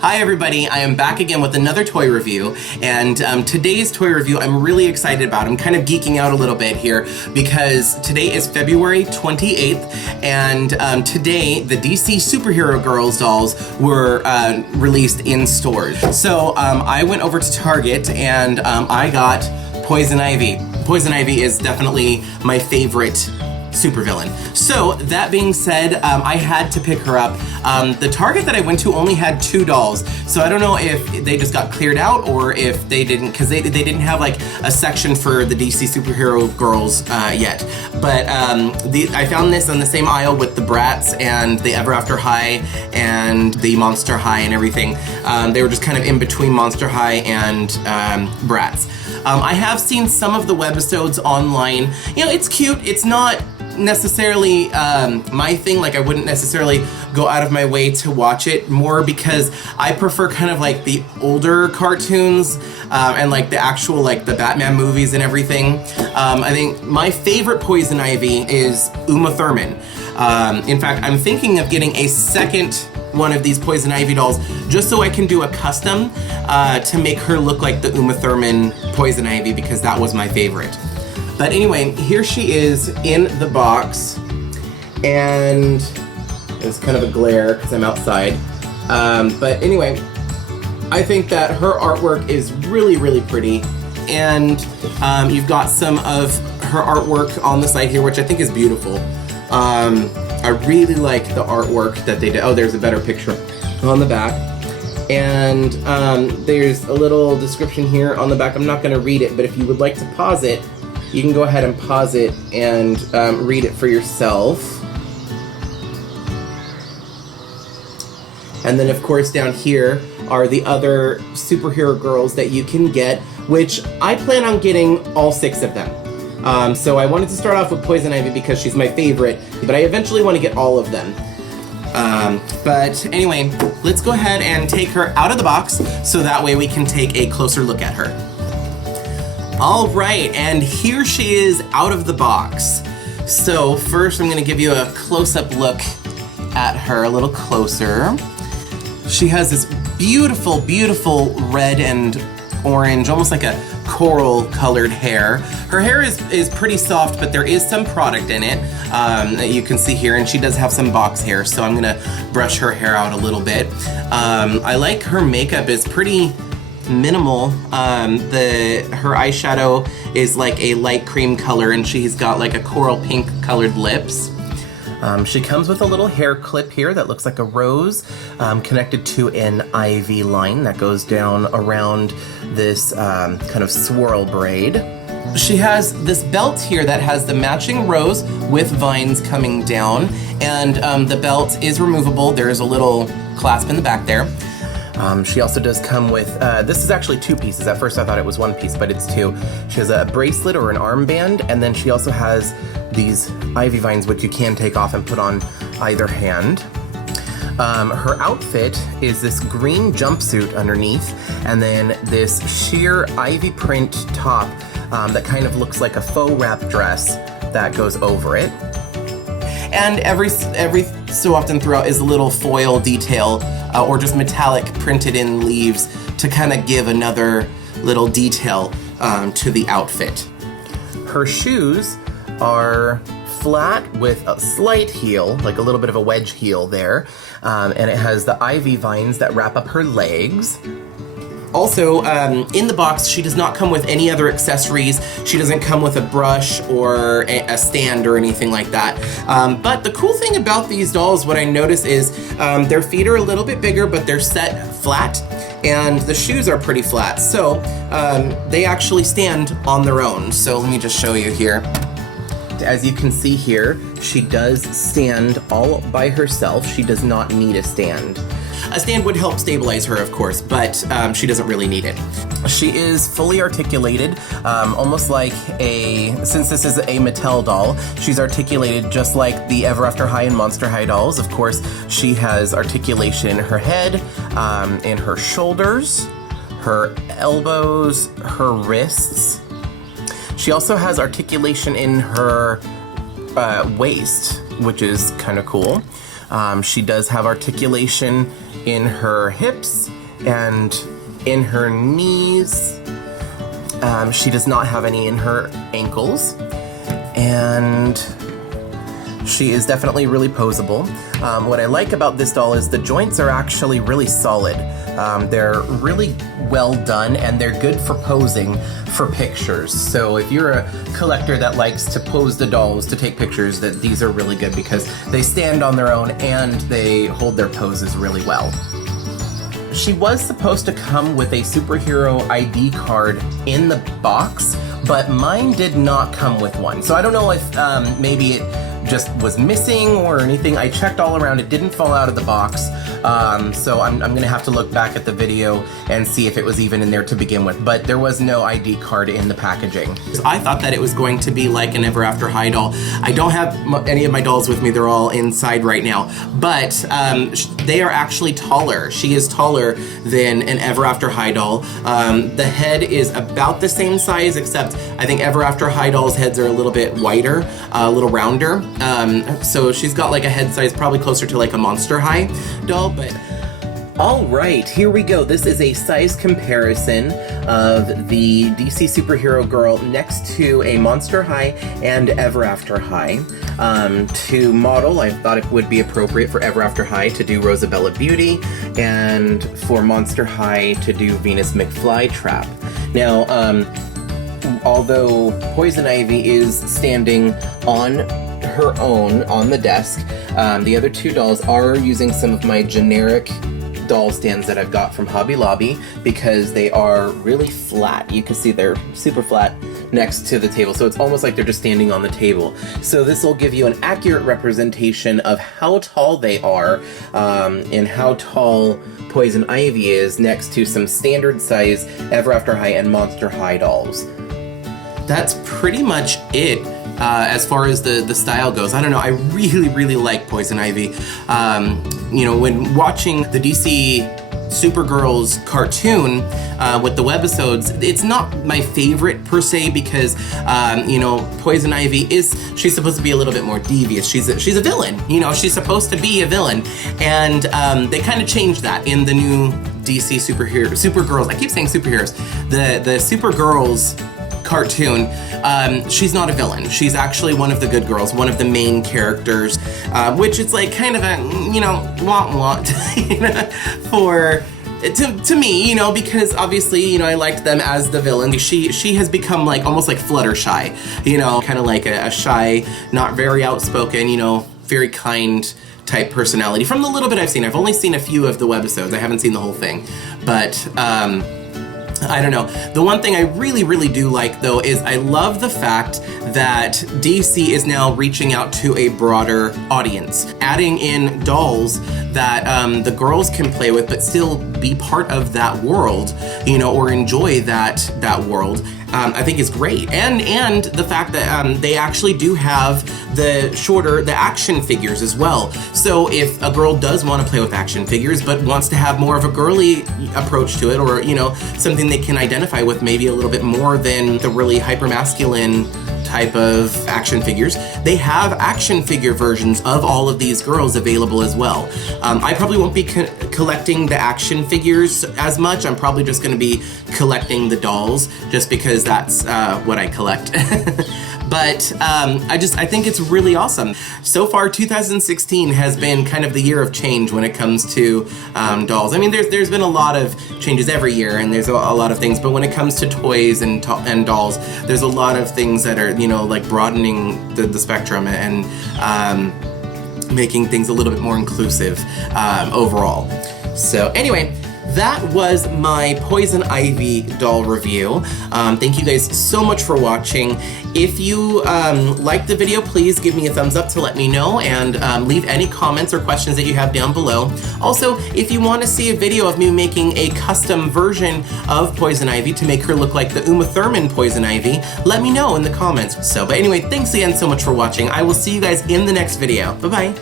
Hi everybody, I am back again with another toy review, and today's toy review I'm really excited about. I'm kind of geeking out a little bit here because today is February 28th, and today the DC Superhero Girls dolls were released in stores. So I went over to Target and I got Poison Ivy. Poison Ivy is definitely my favorite supervillain. So that being said, I had to pick her up. The Target that I went to only had 2 dolls, so I don't know if they just got cleared out or if they didn't, because they didn't have like a section for the DC Superhero Girls yet. But I found this on the same aisle with the Bratz and the Ever After High and the Monster High and everything. They were just kind of in between Monster High and Bratz. I have seen some of the webisodes online. You know, it's cute. It's not necessarily my thing. Like, I wouldn't necessarily go out of my way to watch it, more because I prefer kind of like the older cartoons and like the actual, like the Batman movies and everything. I think my favorite Poison Ivy is Uma Thurman. In fact, I'm thinking of getting a second one of these Poison Ivy dolls just so I can do a custom to make her look like the Uma Thurman Poison Ivy, because that was my favorite. But anyway, here she is in the box, and it's kind of a glare because I'm outside. But anyway, I think that her artwork is really, really pretty, and you've got some of her artwork on the side here, which I think is beautiful. I really like the artwork that they did. Oh, there's a better picture on the back. And there's a little description here on the back. I'm not going to read it, but if you would like to pause it, you can go ahead and pause it and read it for yourself. And then, of course, down here are the other superhero girls that you can get, which I plan on getting all 6 of them. So I wanted to start off with Poison Ivy because she's my favorite, but I eventually want to get all of them. But anyway, let's go ahead and take her out of the box so that way we can take a closer look at her. All right, and here she is out of the box. So first I'm going to give you a close-up look at her, a little closer. She has this beautiful, beautiful red and orange, almost like a coral-colored hair. Her hair is pretty soft, but there is some product in it that you can see here, and she does have some box hair, so I'm going to brush her hair out a little bit. I like her makeup is pretty minimal. Her eyeshadow is like a light cream color, and she's got like a coral pink colored lips. She comes with a little hair clip here that looks like a rose, connected to an ivy line that goes down around this kind of swirl braid. She has this belt here that has the matching rose with vines coming down, and the belt is removable. There is a little clasp in the back there. She also does come with, this is actually 2 pieces. At first I thought it was 1 piece, but it's 2. She has a bracelet or an armband, and then she also has these ivy vines, which you can take off and put on either hand. Her outfit is this green jumpsuit underneath, and then this sheer ivy print top that kind of looks like a faux wrap dress that goes over it. And every so often throughout is a little foil detail or just metallic printed in leaves to kind of give another little detail to the outfit. Her shoes are flat with a slight heel, like a little bit of a wedge heel there, and it has the ivy vines that wrap up her legs. Also, in the box, she does not come with any other accessories. She doesn't come with a brush or a stand or anything like that. But the cool thing about these dolls, what I notice is their feet are a little bit bigger, but they're set flat, and the shoes are pretty flat. So they actually stand on their own. So let me just show you here. As you can see here, she does stand all by herself. She does not need a stand. A stand would help stabilize her, of course, but she doesn't really need it. She is fully articulated, almost like since this is a Mattel doll, she's articulated just like the Ever After High and Monster High dolls. Of course, she has articulation in her head, in her shoulders, her elbows, her wrists. She also has articulation in her waist, which is kind of cool. She does have articulation in her hips and in her knees. She does not have any in her ankles, and she is definitely really posable. What I like about this doll is the joints are actually really solid. They're really well done, and they're good for posing for pictures. So if you're a collector that likes to pose the dolls to take pictures, that these are really good because they stand on their own and they hold their poses really well. She was supposed to come with a superhero ID card in the box, but mine did not come with one. So I don't know if maybe it just was missing or anything. I checked all around, it didn't fall out of the box. So I'm gonna have to look back at the video and see if it was even in there to begin with, but there was no ID card in the packaging. I thought that it was going to be like an Ever After High doll. I don't have any of my dolls with me, they're all inside right now, but they are actually taller. She is taller than an Ever After High doll. The head is about the same size, except I think Ever After High dolls' heads are a little bit wider, a little rounder. So she's got like a head size probably closer to like a Monster High doll, but all right, here we go. This is a size comparison of the DC Superhero Girl next to a Monster High and Ever After High. To model, I thought it would be appropriate for Ever After High to do Rosabella Beauty, and for Monster High to do Venus McFlytrap. Now, although Poison Ivy is standing on her own on the desk, the other two dolls are using some of my generic doll stands that I've got from Hobby Lobby because they are really flat. You can see they're super flat next to the table, so it's almost like they're just standing on the table. So this will give you an accurate representation of how tall they are and how tall Poison Ivy is next to some standard size Ever After High and Monster High dolls. That's pretty much it. As far as the style goes. I don't know, I really like Poison Ivy. You know, when watching the DC Supergirls cartoon with the webisodes, it's not my favorite per se because, you know, Poison Ivy she's supposed to be a little bit more devious. She's a villain, you know, she's supposed to be a villain. And they kind of changed that in the new DC Supergirls. I keep saying superheroes. The Supergirls cartoon, she's not a villain. She's actually one of the good girls, one of the main characters, which is like kind of a, you know, want for to me, you know, because obviously, you know, I liked them as the villain. She has become like almost like Fluttershy, you know, kind of like a shy, not very outspoken, you know, very kind type personality. From the little bit I've seen, I've only seen a few of the webisodes. I haven't seen the whole thing, but I don't know. The one thing I really do like, though, is I love the fact that DC is now reaching out to a broader audience, adding in dolls that the girls can play with, but still be part of that world, you know, or enjoy that world. I think is great, and the fact that they actually do have the action figures as well. So if a girl does want to play with action figures but wants to have more of a girly approach to it, or, you know, something they can identify with maybe a little bit more than the really hyper-masculine type of action figures, they have action figure versions of all of these girls available as well. I probably won't be collecting the action figures as much. I'm probably just going to be collecting the dolls just because that's what I collect. But I think it's really awesome. So far, 2016 has been kind of the year of change when it comes to dolls. I mean, there's been a lot of changes every year, and there's a lot of things, but when it comes to toys and dolls, there's a lot of things that are, you know, like broadening the spectrum and making things a little bit more inclusive overall. So anyway, that was my Poison Ivy doll review. Thank you guys so much for watching. If you liked the video, please give me a thumbs up to let me know, and leave any comments or questions that you have down below. Also, if you want to see a video of me making a custom version of Poison Ivy to make her look like the Uma Thurman Poison Ivy, let me know in the comments. But anyway, thanks again so much for watching. I will see you guys in the next video. Bye-bye.